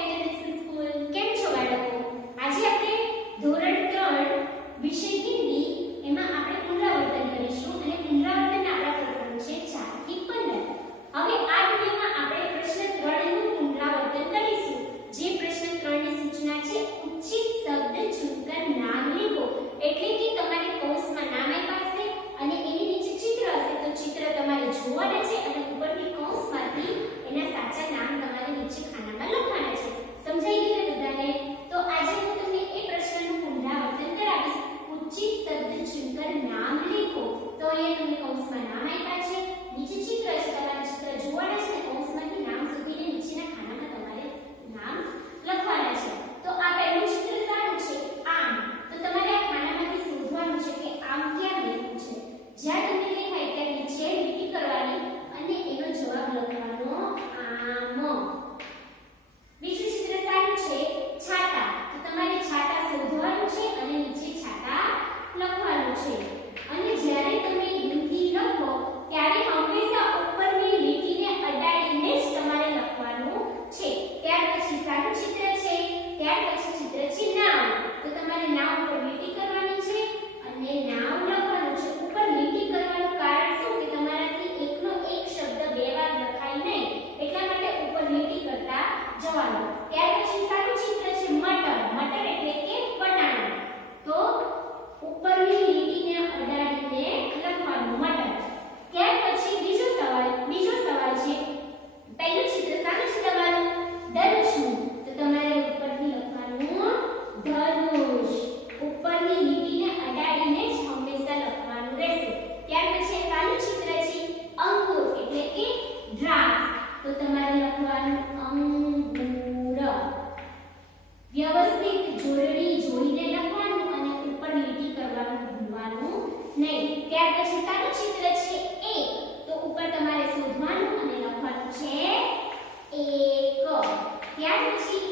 International school. કેમ છો બાળકો? આજે આપણે ધોરણ 3 વિષય હિન્દી એમાં આપણે પુનરાવર્તન કરીશું અને પુનરાવર્તન આપણા પ્રકરણ છે 4 થી 15. હવે આ વિડિયોમાં આપણે પ્રશ્ન 3 નું પુનરાવર્તન કરીશું. જે પ્રશ્ન 3 ની સૂચના છે ઉચિત શબ્દ ચુનકર નામ लिखो. એટલે કે તમારે કૌંસમાં નામ આપ્યા હશે અને એની નીચે ચિત્ર હશે તો ચિત્ર તમારે જોવાના છે અને ઉપરની કૌંસમાંથી એના સાચા નામ તમારે નીચે ખાનામાં લખવાના છે. સમજાઈ ગયું ને બધાને? તો આજે હું તમને એ પ્રશ્નનું પુનરાવર્તન કરાવીશ. ઉચિત શબ્દ ચુનકર નામ लिखो. તો અહીંયા તમને કૌંસમાં નામ આપ્યા છે, નીચે ચિત્ર છે, તમારે ચિત્ર જોવાના છે અને કૌંસમાંથી નામ શોધીને નીચેના ખાનામાં તમારે નામ લખવાના છે. તો આ પહેલું ચિત્ર સારું છે, આમ. તો તમારે આ ખાનામાંથી શોધવાનું છે કે આમ ક્યાં લખ્યું છે. જ્યાં તમને દેખાય ત્યાં નીચે લીટી કરવાની અને એનો જવાબ લખવાનો આમ. બીજું ચિત્ર સારું છે, છાતા. તો તમારે છાતા શોધવાનું છે અને નીચે છાતા લખવાનું છે. અને જ્યારે તમે હિન્દી લખો ત્યારે હંમેશા ઉપરની લીટીને અડાડીને જ તમારે લખવાનું છે. ત્યાર પછી સારું ચિત્ર છે, ત્યાર પછી ચિત્ર છે નામ. તો તમારે નામ ઉપર લીટી કરવાની છે અને નામ લખવાનું છે. ઉપર લીટી કરવાનું કારણ શું કે તમારાથી એકનો એક શબ્દ બે વાર લખાય નહીં, એટલા માટે ઉપર લીટી કરતા જવાનું. ત્યાર પછી સારું ચિત્ર છે મટર. મટર એટલે કે વટાણા. તો ઉપરની લીટીને અડાડીને લખવાનું મટર. ત્યાર પછી બીજો સવાલ છે, પહેલું ચિત્ર સારું છે તમારું ધનુષનું. તો તમારે ઉપરથી લખવાનું ધનુષ. ઉપરની લીટીને અડાડીને જ હંમેશા લખવાનું રહેશે. ત્યાર પછી સારું ચિત્ર છે અંગૂર એટલે કે દ્રાક્ષ. તો તમારે લખવાનું અંગૂર. વ્યવસ્થિત જોડણી જોડીને લખવાનું અને ઉપર લીટી કરવાનું ભૂલવાનું નહીં. ત્યાર પછી સારું ચિત્ર છે એક. તો ઉપર તમારે શોધવાનું અને લખવાનું છે એક. ત્યાર પછી